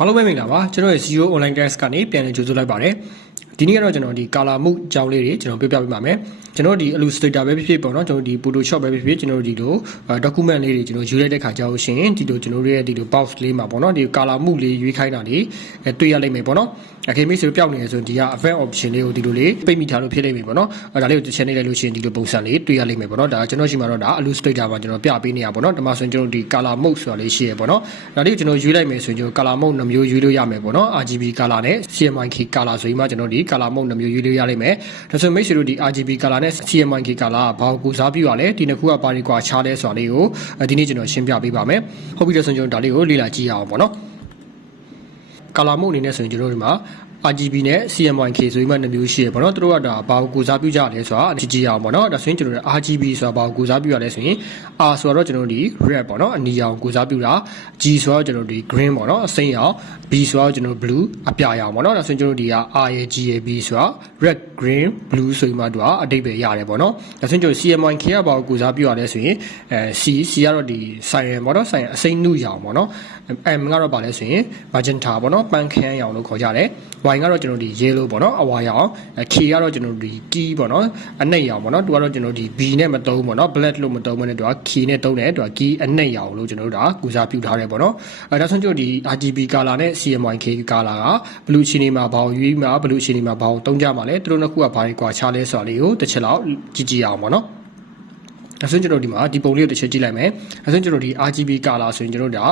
အားလုံးပဲမင်္ဂလာပါကျွန်တော်ရဲ့ Zero Online Class ကနေပြန်လည်ကြိုဆိုလိုက်ပါတယ်ဒီနေ့ကတော့ကျွန်တော်ဒီ color မှုအကြောင်းလေးတွေကျွန်တော်ပြပြပေးပါမယ်ကျွန်တော်ဒီ Illustrator ပဲဖြစ်ဖြစ်ပေါ့နော်ကျွန်တော်ဒီ Photoshop ပဲဖြစ်ဖြစ်ကျွန်တော်ဒီလို document လေးတွေကျွန်တော်ယူလိုက်တဲ့ခါကျတော့ရှင်ဒီလိုကျွန်တော်တို့ရဲ့ဒီလို box လေးမှာပေါ့နော်ဒီ color မှုလေးရွေးခိုင်းတာလေးတွေ့ရလိမ့်မယ်ပေါ့နော်Okay မိတ်ဆွေတို့ပျောက်နေရဆိုရင်ဒီက event option လေးကိုဒီလိုလေးပိတ်မိထားလို့ဖြစ်လိမ့်မယ်ပေါ့နော်ဒါလေးကိုတစ်ချက်နေလိုက်လို့ရှိရင်ဒီလိုပုံစံလေးတွေ့ရလိမ့်မယ်ပေါ့နော်ဒါကျွန်တော်ရှိမှာတော့ဒါ Illustrator မှာကျွန်တော်ပြပေးနေရပါပေါ့နော်ဒီမှာဆိုရင်ကျွန်တော်ဒီ color mode ဆိုတာလေးရှိရပေါ့နော်ဒါလေးကိုကျွန်တော်ရွေးလိုက်မယ်ဆိုရင်ကျွန်တော် color mode 2မျိုးရွေးလို့ရမယ်ပေါ့နော် RGB color နဲ့ CMYK color ဆိုပြီးမှကျွန်တော်ဒီ color mode 2မျိုးရွေးလို့ရလိမ့်မယ်ဒါဆိုမိတ်ဆွေတို့ဒီ RGB color နဲ့ CMYK color ဘာကိုကိုစားပြရလဲဒီနှစ်ခုကဘာတွေကွာခြားလဲဆိုတာလေးကိုဒီနေ့ကျွန်တော်ရှင်းပြပေးပါမယ်ဟုတ်ပြီလို့ဆိုရင်ကျွန်တော်ဒါလေးကိုလေ့လာကြည့်ရအောင်ပေါ့နော် color mode အနေနဲ့ဆိုရင်ကျွန်တော်ဒီမှာRGB နဲ့ CMYK ဆိုပြီးမှ2မျိုးရှိရပေါ့နော်သူတို့ကဒါဘာကိုကိုစားပြုကြလဲဆိုတာကြည့်ကြည့်အောင်ပေါ့နော်ဒါဆိုရင်ကျွန်တော်တို့ RGB ဆိုတာဘာကိုကိုစားပြုရလဲဆိုရင် R ဆိုတော့ကျွန်တော်တို့ဒီ red ပေါ့နော်အနီရောင်ကိုစားပြုတာ G ဆိုတော့ကျွန်တော်တို့ဒီ green ပေါ့နော်အစိမ်းရောင် B ဆိုတော့ကျွန်တော်တို့ blue အပြာရောင်ပေါ့နော်ဒါဆိုရင်ကျွန်တော်တို့ဒီက R ရဲ့ G ရဲ့ B ဆိုတာ red green blue ဆိုပြီးမှသူကအဓိပ္ပာယ်ရတယ်ပေါ့နော်ဒါဆိုရင်ကျွန်တော် CMYK ကဘာကိုကိုစားပြုရလဲဆိုရင်C ကတော့ဒီ cyan ပေါ့နော် cyan အစိမ်းနုရောင်ပေါ့နော် M ကတော့ဗာလဲဆိုရင် magenta ပေါ့နော်ပန်းခမ်းရောင်လို့ခေါ်ကြတယ် Y ကတော့ကျွန်တော်ဒီ yellow ပေါ့နော်အဝါရောင် K ကတော့ကျွန်တော်ဒီ key ပေါ့နော်အနှိပ်ရောင်ပေါ့နော်သူကတော့ကျွန်တော်ဒီ B နဲ့မသုံးပေါ့နော် black လို့မသုံးဘဲနဲ့သူက K နဲ့သုံးတယ်သူက key အနှိပ်ရောင်လို့ကျွန်တော်တို့ဒါကူစားပြုထားတယ်ပေါ့နော်ဒါဆိုရင်ကျွန်တော်ဒီ RGB color နဲ့ CMYK color က blue ချီနေမှာဘာကိုရွေးမှာ blue ချီနေမှာဘာကိုသုံးကြမှာလဲသူတို့နှစ်ခုကဘာတွေကွာခြားလဲဆိုတာလေးကိုတစ်ချက်လောက်ကြည့်ကြည့်အောင်ပေါ့နော်ဒါဆိုရင်ကျွန်တော်ဒီမှာဒီပုံလေးကိုတစ်ချက်ကြည့်လိုက်မယ်ဒါဆိုရင်ကျွန်တော်ဒီ RGB color ဆိုရင်ကျွန်တော်ဒါ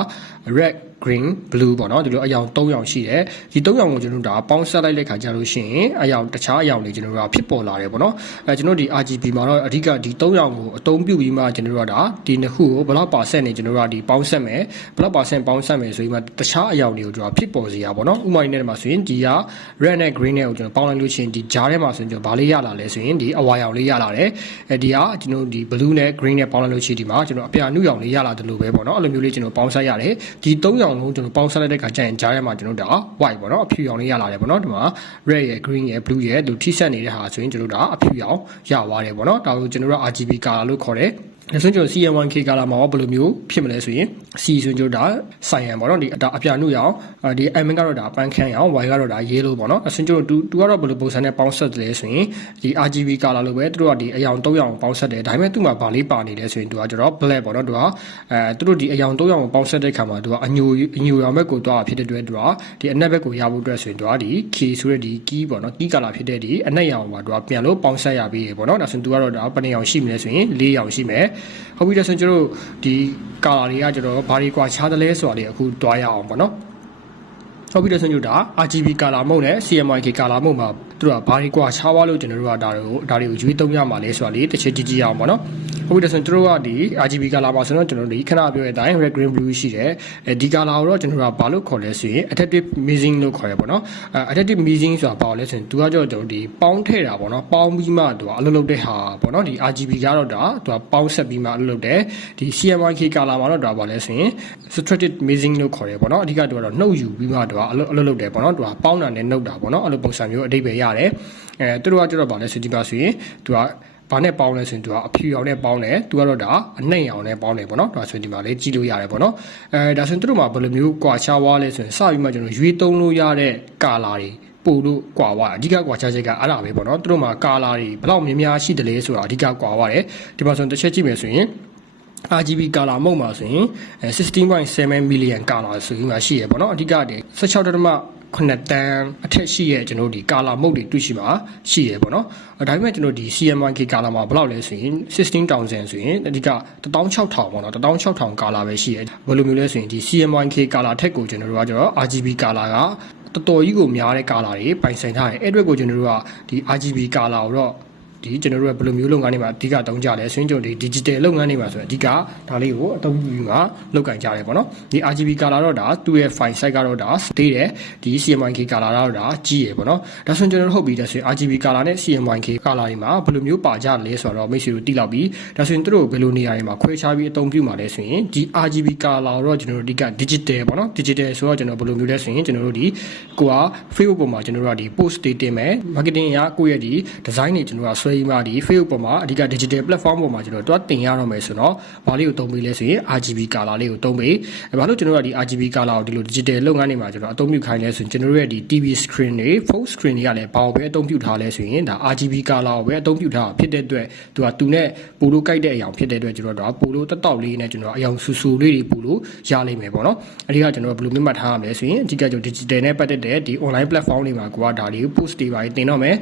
red green blue ပေါ့နော်ဒီလိုအရောင်3ရောင်ရှိတယ်ဒီ3ရောင်ကိုကျွန်တော်ဒါပေါင်းစပ်လိုက်တဲ့ခါကျလို့ရှိရင်အရောင်တခြားအရောင်တွေကျွန်တော်တို့ကဖြစ်ပေါ်လာတယ်ပေါ့နော်ကျွန်တော်ဒီ RGB မှာတော့အဓိကဒီ3ရောင်ကိုအသုံးပြုပြီးမှကျွန်တော်တို့ကဒါဒီနှစ်ခုကိုဘယ်လောက်ပါဆက်နေကျွန်တော်တို့ကဒီပေါင်းဆက်မယ်ဘယ်လောက်ပါဆက်ပေါင်းဆက်မယ်ဆိုပြီးမှတခြားအရောင်တွေကိုကျွန်တော်ဖြစ်ပေါ်စေရပါတော့ဥပမာနဲ့မှာဆိုရင်ဒီက red နဲ့ green နဲ့ကိုကျွန်တော်ပေါင်းလိုက်လို့ရှိရင်ဒီကြားထဲမှာဆိုရင်ကျွန်တော်ဘာလေးရလာလဲဆိုရင်ဒီအဝါရောင်လေးရလာတယ်ဒီကကျွန်တော်ဒီ blue နဲ့ green နဲ့ပေါင်းလိုက်လို့ရှိရင်ဒီမှာကျွန်တော်အပြာနုရောင်လေးရလာတယ်လို့ပဲပေါ့နော်အဲ့လိုမျိုးလေးကျွန်တော်ပေါင်းဆက်ရတယ်ဒီ3ရောင်လုံးကျွန်တော်ပေါင်းဆက်လိုက်တဲ့ခါကျရင်ကြားထဲမှာကျွန်တော်ဒါ white ပေါ့နော်အဖြူရောင်လေးရလာတယ်ပေါ့နော်ဒီမှာ red ရယ် green ရယ် blue ရယ်သူထိဆက်နေတဲ့ဟာဆိုရင်ကျွန်တော်ဒါအဖြူရောင်ရသွားတယ်ပေါ့နော်ဒါကိုကျွန်တော်တို့ RGB color လို့ခေါ်တယ်ဒါဆိုရင်ကျွန်တော် CMYK color မှာဘယ်လိုမျိုးဖြစ်မလဲဆိုရင် C ဆိုရင်ကျွန်တော်ဒါ cyan ပေါ့နော်ဒီဒါအပြာနုရောင်ဒီ M ကတော့ဒါပန်းခမ်းရောင် Y ကတော့ဒါ yellow ပေါ့နော်ဒါဆိုရင်ကျွန်တော်2ကတော့ဘယ်လိုပုံစံနဲ့ပေါင်းဆက်တယ်လဲဆိုရင်ဒီ RGB color လို့ပဲသူတို့ကဒီအရောင်3ရောင်ပေါင်းဆက်တယ်ဒါပေမဲ့သူ့မှာဗာလေးပါနေတယ်ဆိုရင်သူကကျွန်တော် black ပေါ့နော်သူကသူတို့ဒီအရောင်3ရောင်ကိုပေါင်းဆက်တဲ့ခါမှာသူကအညိုရောင်ဘက်ကိုသွားဖြစ်တဲ့အတွက်သူကဒီအနက်ဘက်ကိုရဖို့အတွက်ဆိုရင်သူကဒီ K ဆိုတဲ့ဒီ key ပေါ့နော် key color ဖြစ်တဲ့ဒီအနက်ရောင်မှာသူကပြန်လို့ပေါင်းဆက်ရပြီးရပေါ့နော်ဒါဆိုရင်သူကတော့ဒါဘယ်နှရောင်ရှိမလဲဆိုရင်4ရောင်ရှိမယ်ဟုတ်ပြီဒါဆိုရင်ကျွန်တော်ဒီ color တွေကကျွန်တော်ဘာတွေကွာခြားတယ်လဲဆိုတာလေးအခုတွားရအောင်ပေါ့နော်ဟုတ်ပြီဒါဆိုရင်ဒါ RGB color mode နဲ့ CMYK color mode မှာသူတို့ကဘာတွေကွာခြားသွားလို့ကျွန်တော်တို့ကဒါတွေကိုရွေးသုံးရမှာလဲဆိုတာလေးတစ်ချက်ကြည့်ကြည့်အောင်ပေါ့နော်ဟုတ်ပြီဒါဆိုရင်တို့ကဒီ RGB color မှာဆိုတော့ကျွန်တော်ဒီခဏပြောတဲ့အတိုင်း red green blue ရှိတယ်ဒီ color ကိုတော့ကျွန်တော်တို့ကဘာလို့ခေါ်လဲဆိုရင် adaptive mixing လို့ခေါ်ရပေါ့နော်adaptive mixing ဆိုတာဘာလဲဆိုရင်သူကကျွန်တော်ဒီပေါင်းထည့်တာပေါ့နော်ပေါင်းပြီးမှသူကအလုပ်လုပ်တဲ့ဟာပေါ့နော်ဒီ RGB ကတော့ဒါသူကပေါင်းဆက်ပြီးမှအလုပ်လုပ်တယ်ဒီ CMYK color မှာတော့ဒါဘာလဲဆိုရင် subtractive mixing လို့ခေါ်ရပေါ့နော်အဓိကသူကတော့နှုတ်ယူပြီးမှသူကအလုပ်လုပ်တယ်ပေါ့နော်သူကပေါင်းတာနဲ့နှုတ်တာပေါ့နော်အဲ့လိုပုံစံမျိုးအဓိပ္ပာယ်ရတယ်သူတို့ကကျတော့ဗာလဲဆိုဒီပါဆိုရင်သူကဘာနဲ့ပေါင်းလဲဆိုရင်သူကအဖြူရောင်နဲ့ပေါင်းတယ်သူကတော့ဒါအနှိမ့်ရောင်နဲ့ပေါင်းတယ်ပေါ့နော်ဒါဆိုရင်ဒီမှာလေးကြည့်လို့ရတယ်ပေါ့နော်ဒါဆိုရင်သူတို့မှာဘယ်လိုမျိုးကွာခြားသွားလဲဆိုရင်စပြီးမှကျွန်တော်ရွေးသုံးလို့ရတဲ့ကာလာတွေပို့လို့ကွာသွားအဓိကကွာခြားချက်ကအဲ့ဒါပဲပေါ့နော်သူတို့မှာကာလာတွေဘယ်လောက်များများရှိတယ်လဲဆိုတာအဓိကကွာသွားတယ်ဒီမှာဆိုရင်တစ်ချက်ကြည့်မယ်ဆိုရင်RGB color mode မှာဆိုရင်16.7 million color ဆိုပြီးမှရှိရပေါ့နော်အဓိကတည်း16.9 တန်းအထက်ရှိရဲ့ကျွန်တော်ဒီ color mode တွေတွေ့ရှိမှာရှိရပေါ့နော်ဒါပေမဲ့ကျွန်တော်ဒီ CMYK color မှာဘယ်လောက်လဲဆိုရင်16000ဆိုရင်အဓိက16000ပေါ့နော်16000 color ပဲရှိရဘယ်လိုမျိုးလဲဆိုရင်ဒီ CMYK color ထက်ကိုကျွန်တော်တို့ကကျတော့ RGB color ကတော်တော်ကြီးကိုများတဲ့ color တွေပိုင်ဆိုင်ထားတယ်အဲ့အတွက်ကိုကျွန်တော်တို့ကဒီ RGB color ကိုတော့ဒီကျွန်တော်တို့ကဘယ်လိုမျိုးလုပ်ငန်းတွေမှာအဓိကတုံးကြလဲဆိုရင်ကျွန်တော်ဒီ digital လုပ်ငန်းတွေမှာဆိုရင်အဓိကဒါလေးကိုအသုံးပြုပြီးမှလုပ်ကင်ကြတယ်ပေါ့နော်ဒီ RGB color တော့ဒါသူ့ရဲ့ file size ကတော့ဒါသေးတယ်ဒီ CMYK color တော့ဒါကြီးရယ်ပေါ့နော်ဒါဆိုရင်ကျွန်တော်တို့ဟုတ်ပြီဒါဆိုရင် RGB color နဲ့ CMYK color တွေမှာဘယ်လိုမျိုးပါကြလဲဆိုတော့မိတ်ဆွေတို့သိလောက်ပြီဒါဆိုရင်တို့ဘယ်လိုနေရာတွေမှာခွဲခြားပြီးအသုံးပြုမှာလဲဆိုရင်ဒီ RGB color တော့ကျွန်တော်တို့အဓိက digital ပေါ့နော် digital ဆိုတော့ကျွန်တော်ဘယ်လိုမျိုးလဲဆိုရင်ကျွန်တော်တို့ဒီကိုက Facebook ပေါ်မှာကျွန်တော်တို့ကဒီ post တွေတင်မယ် marketing အရာကိုယ့်ရဲ့ဒီ design တွေကျွန်တော်ကဆွဲ ဆွဲပြီးမှဒီ Facebook ပေါ်မှာအဓိက digital platform ပေါ်မှာကျွန်တော်တွားတင်ရတော့မယ်ဆိုတော့ဘာလေးကိုသုံးပေးလဲဆိုရင် RGB color လေးကိုသုံးပေးဘာလို့ကျွန်တော်တို့ကဒီ RGB color ကိုဒီလို digital လုပ်ငန်းတွေမှာကျွန်တော်အသုံးပြုခိုင်းလဲဆိုရင်ကျွန်တော်တို့ရဲ့ဒီ TV screen တွေ phone screen တွေကလည်းဘာကိုပဲအသုံးပြုထားလဲဆိုရင်ဒါ RGB color ကိုပဲအသုံးပြုထားဖြစ်တဲ့အတွက်သူနဲ့ပိုလို့ကြိုက်တဲ့အရာဖြစ်တဲ့အတွက်ကျွန်တော်တို့ကပိုလို့တက်တောက်လေးနဲ့ကျွန်တော်အယောင်ဆူဆူလေးတွေပိုလို့ရလိမ့်မယ်ပေါ့နော်အဓိကကျွန်တော်ဘယ်လိုမြတ်ထားရမလဲဆိုရင်အဓိကကျွန်တော် digital နဲ့ပတ်သက်တဲ့ဒီ online platform တွေမှာကိုကဒါလေး post တွေပါတင်တော့မယ်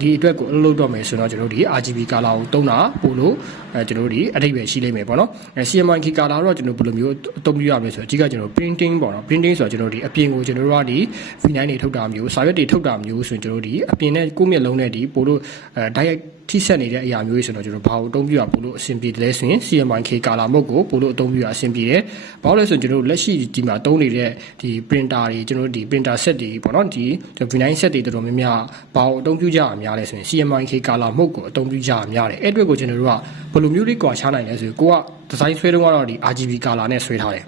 ဒီအတွက်ကိုအလုပ်လုပ်တော့မယ်ဆိုတော့ကျွန်တော်တို့ဒီ RGB color ကိုသုံးတာပိုလို့ကျွန်တော်တို့ဒီအဓိပ္ပာယ်ရှိလိမ့်မယ်ပေါ့နော်CMYK color တော့ကျွန်တော်ဘယ်လိုမျိုးအသုံးပြုရမလဲဆိုတော့အဓိကကျွန်တော် printing ပေါ့နော် printing ဆိုတော့ကျွန်တော်ဒီအပြင်ကိုကျွန်တော်တို့ကဒီ V9 တွေထုတ်တာမျိုးစာရွက်တွေထုတ်တာမျိုးဆိုရင်ကျွန်တော်ဒီအပြင်နဲ့ကိုယ့်မျက်လုံးနဲ့ဒီပိုလို့direct ထိဆက်နေတဲ့အရာမျိုးတွေဆိုတော့ကျွန်တော်ဘာကိုအသုံးပြုရပိုလို့အဆင်ပြေတယ်လဲဆိုရင် CMYK color mode ကိုပိုလို့အသုံးပြုရအဆင်ပြေတယ်ဘာလို့လဲဆိုရင်ကျွန်တော်တို့လက်ရှိဒီမှာသုံးနေတဲ့ဒီ printer တွေကျွန်တော်တို့ဒီ printer set တွေပေါ့နော်ဒီ V9 set တွေတော်တော်များများဘာကိုအသုံးပြုကြအများလဲဆိုရင် CMYK color mode ကိုအသုံးပြုကြအများတယ်အဲ့အတွက်ကိုကျွန်တော်တို့ကဘယ်လိုမျိုးလေးကွာခြားနိုင်လဲဆိုရင်ကိုကဒီဇိုင်းဆွဲတော့ကတော့ဒီ RGB color နဲ့ဆွဲထားတယ်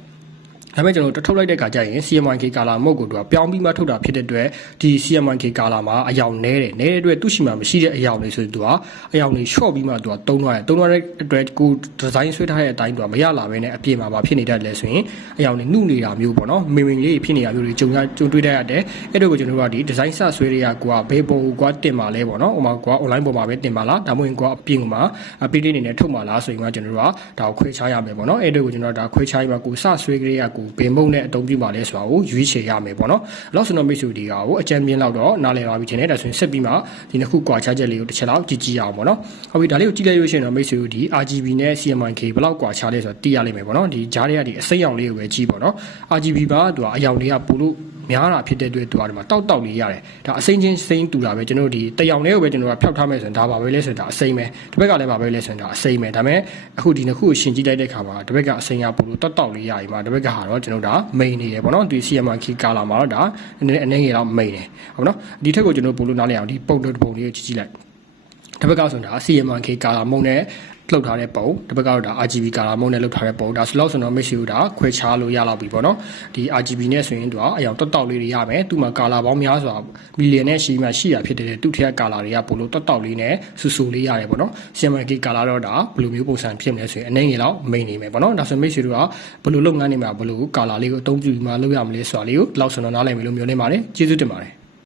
ဒါပေမဲ့ကျွန်တော်တို့ထုတ်လိုက်တဲ့အခါကျရင် CMYK color mode ကိုသူကပြောင်းပြီးမှထုတ်တာဖြစ်တဲ့အတွက်ဒီ CMYK color မှာအယောင်နဲတယ်နဲတဲ့အတွက်သူ့ရှိမှမရှိတဲ့အယောင်တွေဆိုရင်သူကအယောင်တွေ short ပြီးမှသူကတုံးသွားတယ်တုံးသွားတဲ့အတွက်ကိုဒီဇိုင်းဆွဲထားတဲ့အတိုင်းသူကမရလာဘဲနဲ့အပြင်မှာဖြစ်နေတတ်တယ်ဆိုရင်အယောင်တွေနှုတ်နေတာမျိုးပေါ့နော်မင်လေးဖြစ်နေတာမျိုးတွေကြုံတွေ့တတ်ရတယ်အဲ့တော့ကိုကျွန်တော်တို့ကဒီဒီဇိုင်းစဆွဲတွေကကိုကဘယ်ပုံကိုတင်ပါလဲပေါ့နော်ဥပမာကိုက online ပေါ်မှာပဲတင်ပါလားဒါမှမဟုတ်ကိုကအပြင်မှာ PPT အနေနဲ့ထုတ်မှာလားဆိုရင်ကကျွန်တော်တို့ကဒါကိုခွဲခြားရမယ်ပေါ့နော်အဲ့တော့ကိုကျွန်တော်တို့ဒါခွဲခြားပြီးမှကိုစဆွဲကလေးကကိုဘယ်မုံနဲ့အသုံးပြုပါလဲဆိုတာကိုရွေးချယ်ရမယ်ပေါ့နော်အဲ့တော့ဆိုတော့မိတ်ဆွေဒီကိုအကြံမြင်လောက်တော့နားလည်ပါပြီထင်တယ်ဒါဆိုရင်ဆက်ပြီးမှဒီနှစ်ခုကွာခြားချက်လေးကိုတစ်ချက်လောက်ကြည့်အောင်ပေါ့နော်ဟုတ်ပြီဒါလေးကိုကြည့်လိုက်လို့ရှိရင်တော့မိတ်ဆွေတို့ဒီ RGB နဲ့ CMYK ဘယ်လောက်ကွာခြားလဲဆိုတာသိရလိမ့်မယ်ပေါ့နော်ဒီကြားထဲကဒီအစိမ်းရောင်လေးကိုပဲကြည့်ပေါ့နော် RGB ပါသူကအယောင်လေးကပိုလို့များတာဖြစ်တဲ့အတွက်သူကဒီမှာတောက်လေးရတယ်ဒါအစိမ်းချင်းစိမ်းတူတာပဲကျွန်တော်တို့ဒီတရောင်လေးကိုပဲကျွန်တော်တို့ဖျောက်ထားမယ်ဆိုရင်ဒါပါပဲလဲဆိုရင်ဒါအစိမ်းပဲတစ်ဘက်ကလည်းပါပဲလဲဆိုရင်ဒါအစိမ်းပဲဒါပေမဲ့အခုဒီနှစ်ခုကိုရှင်းကြည့်လိုက်တဲ့အခါမှာတစ်ဘက်ကအစိမ်းကပိုလို့တောက်လေးရပြီမှာတစ်ဘက်ကဟာတော့ကျွန်တော်တို့ဒါ main နေတယ်ပေါ့နော်ဒီ CMYK color မှာတော့ဒါအနေငယ်တော့ main တယ်ဟုတ်နော်ဒီထက်ကိုကျွန်တော်ပိုလို့နားလည်အောင်ဒီပုံပုံလေးကိုကြည့်လိုက်တစ်ဘက်ကဆိုရင်ဒါ CMYK color မုံနဲ့လှုပ်ထားတဲ့ပုံတစ်ဘက်ကတော့ဒါ RGB color mode နဲ့လှုပ်ထားတဲ့ပုံဒါဆိုလို့ဆိုတော့ mix ကိုဒါခွဲခြားလို့ရလောက်ပြီပေါ့နော်ဒီ RGB နဲ့ဆိုရင်သူကအရောင်တောက်လေးတွေရမယ်သူ့မှာ color ပေါင်းများစွာမီလီယံနဲ့ရှိမှရှိရဖြစ်တဲ့သူ့ထက် color တွေကပိုလို့တောက်လေးနဲ့ဆူဆူလေးရတယ်ပေါ့နော် CMYK color တော့ဒါဘယ်လိုမျိုးပုံစံဖြစ်မလဲဆိုရင်အနေငယ်တော့ main နေမယ်ပေါ့နော်ဒါဆို mix တို့ကဘယ်လိုလုပ်ငန်းနေမှာဘယ်လို color လေးကိုအသုံးပြုပြီးမှလုပ်ရမလဲဆိုတာလေးကိုလောက်ဆိုတော့နားလည်မယ်လို့မျှော်လင့်ပါတယ်ကျေးဇူးတင်ပါတယ်